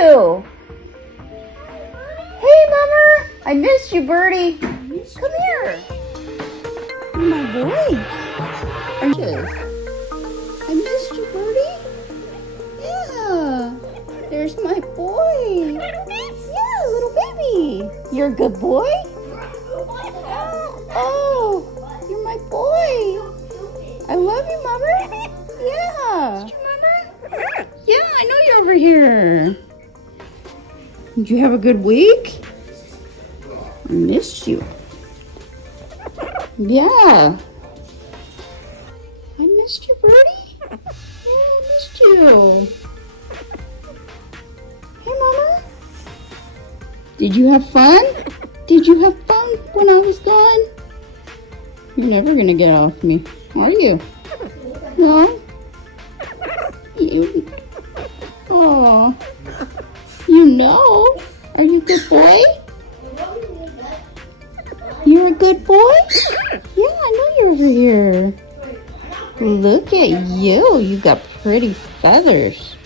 you. Hey, Mama. I missed you, Birdie. Come here. You're my boy. I missed you, Birdie. Yeah. There's my boy. Yeah, little baby. You're a good boy? Oh, you're my boy. I love you, Mama. Yeah. Yeah, I know you're over here. Did you have a good week? I missed you. Yeah. I missed you, Birdie. Yeah, I missed you. Hey, Mama. Did you have fun? Did you have fun when I was gone? You're never gonna get off me, are you? No? You... Oh. You know? Are you a good boy? You're a good boy? Yeah, I know you're over here. Look at you. You got pretty feathers.